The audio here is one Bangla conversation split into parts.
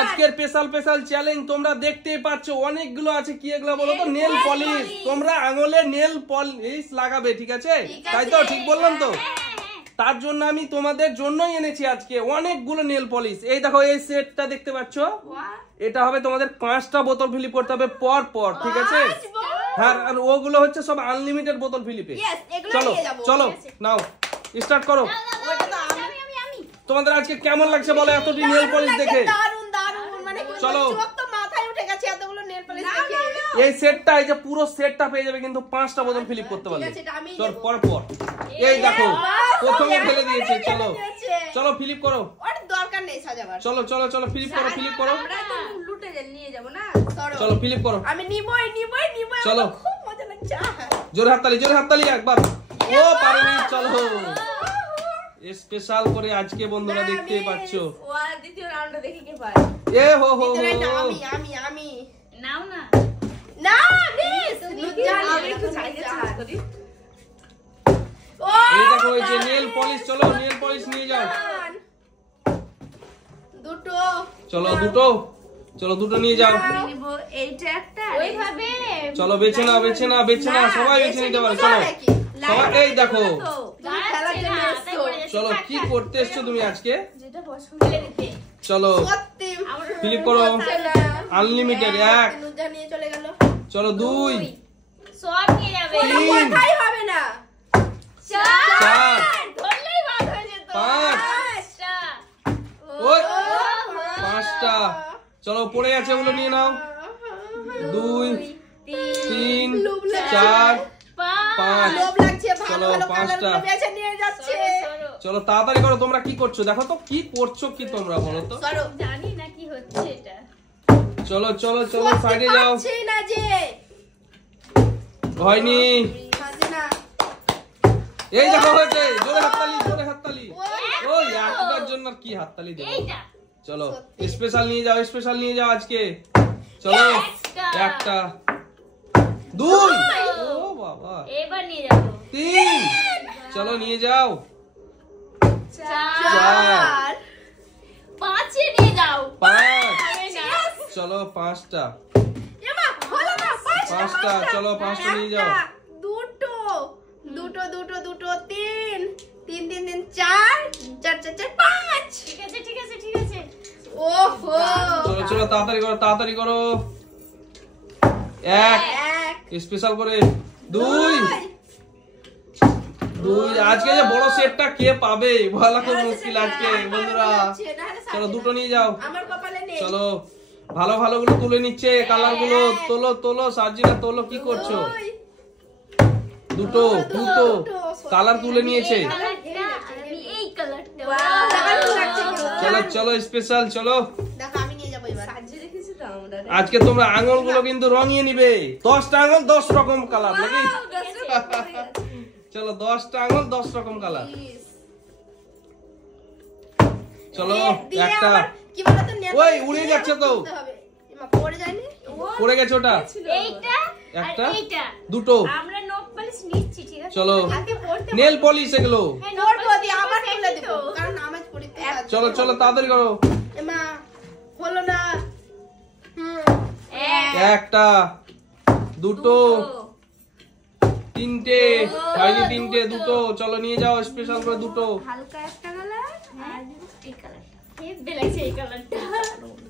আজকের স্পেশাল চ্যালেঞ্জ তোমরা দেখতেই পাচ্ছ, অনেকগুলো আছে। কি এগুলো বলো তো? Nail polish. তোমরা আঙুলে নেল পলিশ লাগাবে, ঠিক আছে? তাই তো? ঠিক বললাম তো? তার জন্য আমি তোমাদের জন্যই এনেছি আজকে অনেকগুলো নেল পলিশ। এই দেখো, এই সেটটা দেখতে পাচ্ছ? এটা হবে তোমাদের 5টা বোতল ফিলিপ করতে হবে পর পর, ঠিক আছে? হ্যাঁ, আর ওগুলো হচ্ছে সব আনলিমিটেড বোতল ফিলিপে। চলো চলো নাও, স্টার্ট করো। তোমাদের আজকে কেমন লাগছে বলো এতটি নেল পলিশ দেখে? দারুণ দারুণ, মানে চলো, চোখ তো মাথায় উঠে গেছে এতগুলো নেল পলিশ দেখে। এই সেটটা, এই যে পুরো সেটটা পেয়ে যাবে কিন্তু 5টা বোতল ফিলিপ করতে পারলে। চল পর পর। এই দেখো, প্রথমে ফেলে দিয়েছে। চলো চলো ফিলিপ করো, ওর দরকার নেই সাজাবার। চলো চলো চলো ফিলিপ করো, ফিলিপ করো। আমরা তো লুটে নিয়ে যাব না। চলো ফিলিপ করো। আমি নিবই। চলো, খুব মজা লাগছে। জোরে হাততালি একবার। ও পারেনি। চলো, স্পেশাল করে আজকে বন্ধুরা দেখতে পাচ্ছ। দ্বিতীয় রাউন্ডে দেখি কে পায়। এ হো হো, আমি নাও না না প্লিজ, আমি একটু সাইজে চেঞ্জ করি। এই দেখো, এই যে নেল পলিশ। চলো নেল পলিশ নিয়ে যাও। দুটো। চলো দুটো, চলো দুটো নিয়ে যাও। নিব এইটা একটা। ওইভাবে চলো বেছে নাও, সবাই বেছে নিতে পারে। চলো সবাই, এই দেখো। খেলার জন্য এসছো। চলো, কি করতে এসছো তুমি আজকে? যেটা পছন্দ দিতে। চলো সত্যি ফিলিপ করো। আনলিমিটেড 1। নুজা নিয়ে চলে গেল। চলো 2, সব নিয়ে যাবে। 3, কোথায় হবে না। 4, ধরলেই বাদ হয়ে যেত। 5। ওই 5টা। চলো পড়ে আছে, ওগুলো নিয়ে নাও। 2, 3, 4, 5। লোভ লাগছে, ভালো ভালো 5টা। কালার বেছে নিয়ে যাচ্ছে। চলো তাড়াতাড়ি করো। তোমরা কি করছো দেখো তো, কি করছো কি তোমরা বলো তো? জানি না কি হচ্ছে এটা। চলো চলো চলো সাইডে যাও। পাচ্ছি না যে। হয়নি। পাচ্ছি না। এই দেখো হয়েছে। জোরে হাততালি। ওই একটার জন্য কি হাততালি দেব? এইটা চলো স্পেশাল নিয়ে যাও আজকে। চলো একটা, 2। ও বাবা, এবার নিয়ে যাবো। 3। চলো নিয়ে যাও। 4 5 নিয়ে যাও। 5। চলো 5টা। এমা হলো না। 5টা। চলো 5টা নিয়ে যাও। দুটো 3 3 4 4 5। ঠিক আছে। ওহো। চলো তাড়াতাড়ি করো। 1 স্পেশাল করে। 2। আজকে যে বড় সেটটা কে পাবে বলা খুব মুশকিল আজকে বন্ধুরা। চলো দুটো নিয়ে যাও। আমার কপালে নেই। চলো ভালো গুলো তুলে নিচ্ছে, কালার গুলো তোলো সার্জিনা তোলো। কি করছো? দুটো কালার তুলে নিয়েছে। এই কালারটা। চলো স্পেশাল। চলো দেখো আমি নিয়ে যাবো এবার। সাজিয়ে রেখেছি তো আমরা। আজকে তোমরা আঙুল গুলো কিন্তু রঙিয়ে নিবে। 10টা আঙুল 10 রকম কালার নাকি? চলো 10টা আঙুল 10 রকম কালার। চলো একটা। কি বলো তো, ওই উড়ে যাচ্ছে তো। এমা পড়ে যায়নি। পড়ে গেছে ওটা। এইটা একটা, আর এইটা। দুটো। আমরা নখ পালিশ নিচ্ছি, ঠিক আছে? চলো আগে পড়তে নেল পলিশ এগুলো। পড়বো দি আবার তুলে দেব, কারণ নামাজ পড়তে আছে। চলো তাড়াতাড়ি করো। এমা হলো না। একটা, দুটো, 3টে। হয়নি 3টে, দুটো। চলো নিয়ে যাও স্পেশাল করে দুটো। হালকা একটা কালার আর এই কালারটা হেভি লাগছে। এই কালারটা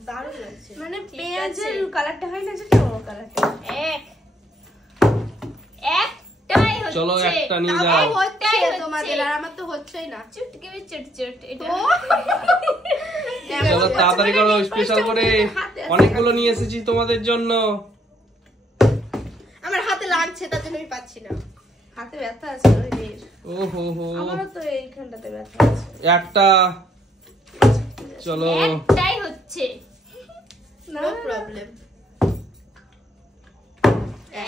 দারুণ লাগছে। মানে পেঁয়াজের কালারটা হয় না, যেটা ও কালারটা। একটাই হচ্ছে। চলো একটা নিয়ে যাও। তাও হচ্ছে তোমাদের, আর আমার তো হচ্ছেই না। চুটকে চট এটা। চলো তাড়াতাড়ি করো স্পেশাল করে। অনেকগুলো নিয়ে এসেছি তোমাদের জন্য। আমার হাতে লাগছে, তার জন্য আমি পাচ্ছি না। হাতে ব্যথা আছে ওই রে। ওহো হো, আমারও তো এইখানটাতে ব্যথা আছে। একটা। চলো একটাই হচ্ছে। No problem.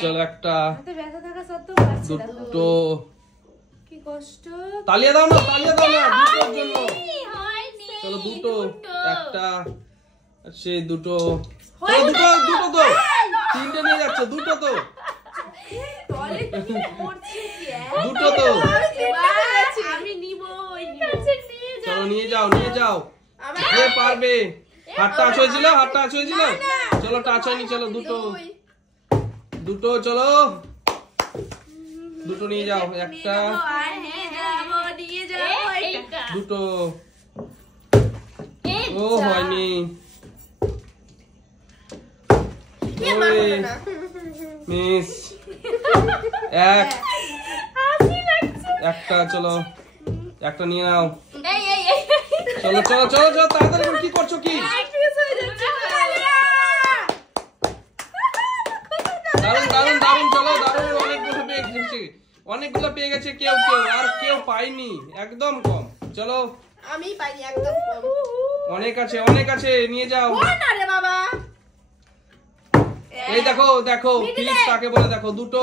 চলো একটা, হাতে ব্যথা থাকা সত্ত্বেও পাচ্ছি না। দুটো। কি কষ্ট। তালিয়া দাও না দুটোর জন্য। হয়নি। চলো দুটো, একটা, সেই দুটো। চলো দুটো তো। 3টে নিয়ে যাচ্ছে, দুটো তো। দুটো তো। আমি নিব। চলো নিয়ে যাও। কে পারবে? হাত টাচ হয়েছিল, হাত টাচ হয়েছিল। চলো টাচ হয়নি, চলো দুটো দুটো, চলো দুটো নিয়ে যাও, একটা দুটো। ও হয়নি, মিস। এক একটা, চলো একটা নিয়ে নাও। চলো চলো চলো চলো তাড়াতাড়ি করে, কি করছো কি? দারুন দারুন দারুন, চলো দারুন, অনেকগুলো পেয়ে গেছে, অনেকগুলো পেয়ে গেছে কেউ কেউ, আর কেউ পাইনি, একদম কম। চলো আমি পাইনি, একদম কম। অনেক আছে, অনেক আছে, নিয়ে যাও। না রে বাবা, এই দেখো দেখো, ফিলিপস কাকে বলে দেখো, দুটো,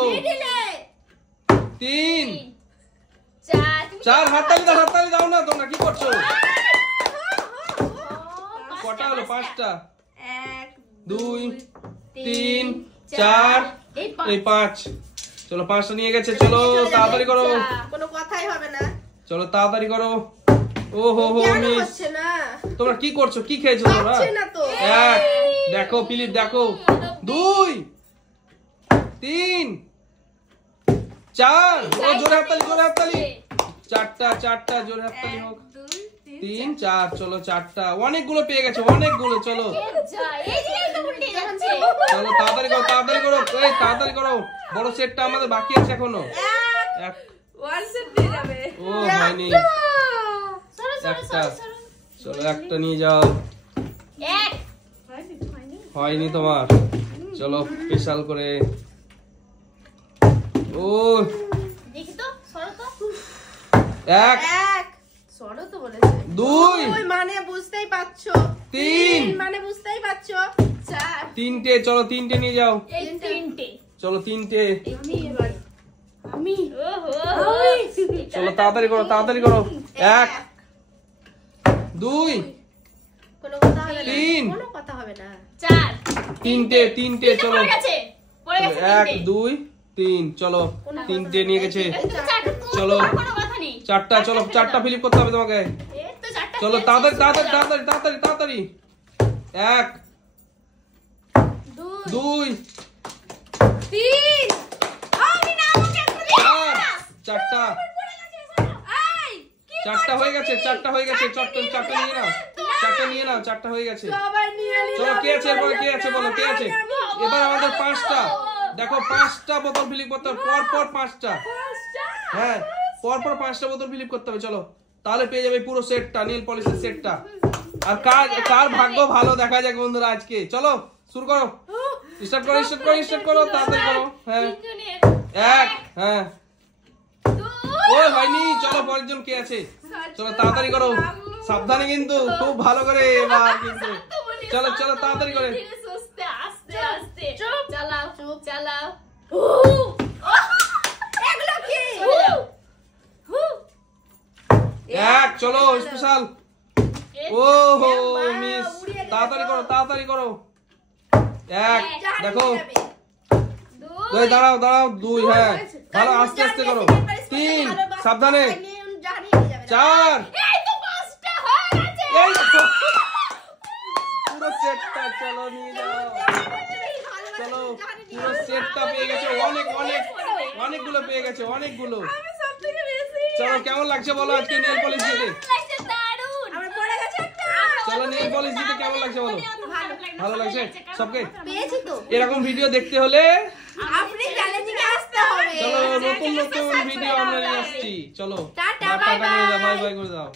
তিন, চার। হাততালি দাও, হাততালি দাও না, তোমরা কি করছো? কটা হলো? পাঁচটা। 1 2 3 4 এই 5। চলো পাঁচটা নিয়ে গেছে, চলো তাড়াতাড়ি করো, কোনো কথাই হবে না। চলো তাড়াতাড়ি করো। ও হো হো, কেন মিস। হচ্ছে না? তোমরা কি করছো? কি খেয়েছো তোমরা? হচ্ছে না তো। এক, দেখো ফিলিপ দেখো, 2 3 4। ও জোরে হাততালি, জোরে হাততালি। চারটা, চারটা, জোরে হাততালি হোক। 3 4, চলো চারটা, অনেকগুলো পেয়ে গেছে, অনেকগুলো। চলো চলো তাড়াতাড়ি করো, তাড়াতাড়ি করো, এই তাড়াতাড়ি করো, বড় সেটটা আমাদের বাকি আছে এখনো। এক, ওয়ান সেট দিয়ে যাবে। ও হয়নি, একটা, চলো একটা নিয়ে যাও। হয়নি তোমার, চলো স্পেশাল করে। ও এক, এক সরো তো বলেছে। 2 ওই মানে বুঝতেই পারছো। 3 মানে বুঝতেই পারছো। 4 তিনটে, চলো তিনটে নিয়ে যাও। চলো তিনটে, আমি চলো তাড়াতাড়ি করো, তাড়াতাড়ি করো। 1 2 কোনো কথা হবে না। 3 কোনো কথা হবে না। তিনটে, তিনটে, চলো 1 2 3, চলো তিনটে নিয়ে গেছে। চলো চারটা, চলো চারটা ফিলিপ করতে হবে তোমাকে। চলো তাড়াতাড়ি তাড়াতাড়ি তাড়াতাড়ি তাড়াতাড়ি তাড়াতাড়ি। 1 2 3 4, চারটা, চারটা হয়ে গেছে, চারটা হয়ে গেছে। চারটা নিয়ে নাও, চারটা নিয়ে নাও, চারটা হয়ে গেছে। সবাই নিয়ে নিল। চলো কে আছে এরপরে, কে আছে বলো, কে আছে? এবার আমাদের 5টা, দেখো 5টা বোতল ফিলিপ করতে হবে, পর পর 5টা। হ্যাঁ পর পর 5টা বোতল ফিলিপ করতে হবে। চলো তাহলে পেয়ে যাবে পুরো সেটটা, নীল পলিশের সেটটা। আর কার কার ভাগ্য ভালো দেখা যাক বন্ধুরা আজকে। চলো শুরু করো, স্টার্ট করো, স্টার্ট করো, স্টার্ট করো, তাড়াতাড়ি করো। হ্যাঁ 1, হ্যাঁ ও হয়নি। চলো পরের জন কে আছে? চলো তাড়াতাড়ি করো, সাবধানে কিন্তু, খুব ভালো করে এবার কিন্তু। চলো চলো তাড়াতাড়ি করে। এগুলো কি? 1, চলো স্পেশাল। ও হো মিস, তাড়াতাড়ি করো, তাড়াতাড়ি করো। 1 দেখো, 2 দাঁড়াও দাঁড়াও, 2 হ্যাঁ ভালো, আস্তে আস্তে করো। 3 সাবধানে। 4 এই দেখো, পুরো সেটটা চলো নিয়ে যাও। চলো পুরো সেটটা পেয়ে গেছে, অনেক অনেক অনেকগুলো পেয়ে গেছে, অনেকগুলো। চলো কেমন লাগছে বলো আজকে নেল পলিশ দিতে? চলো নেল পলিশ দিতে কেমন লাগছে বলো? ভালো লাগছে সবকে? পেয়েছি তো। এরকম ভিডিও দেখতে হলে আপনি চ্যালেঞ্জিং এ আসতে হবে। চলো নতুন নতুন ভিডিও আমরা নিয়ে আসছি। চলো টাটা, টাটা করে দাও, bye bye। বাই বাই করে দাও।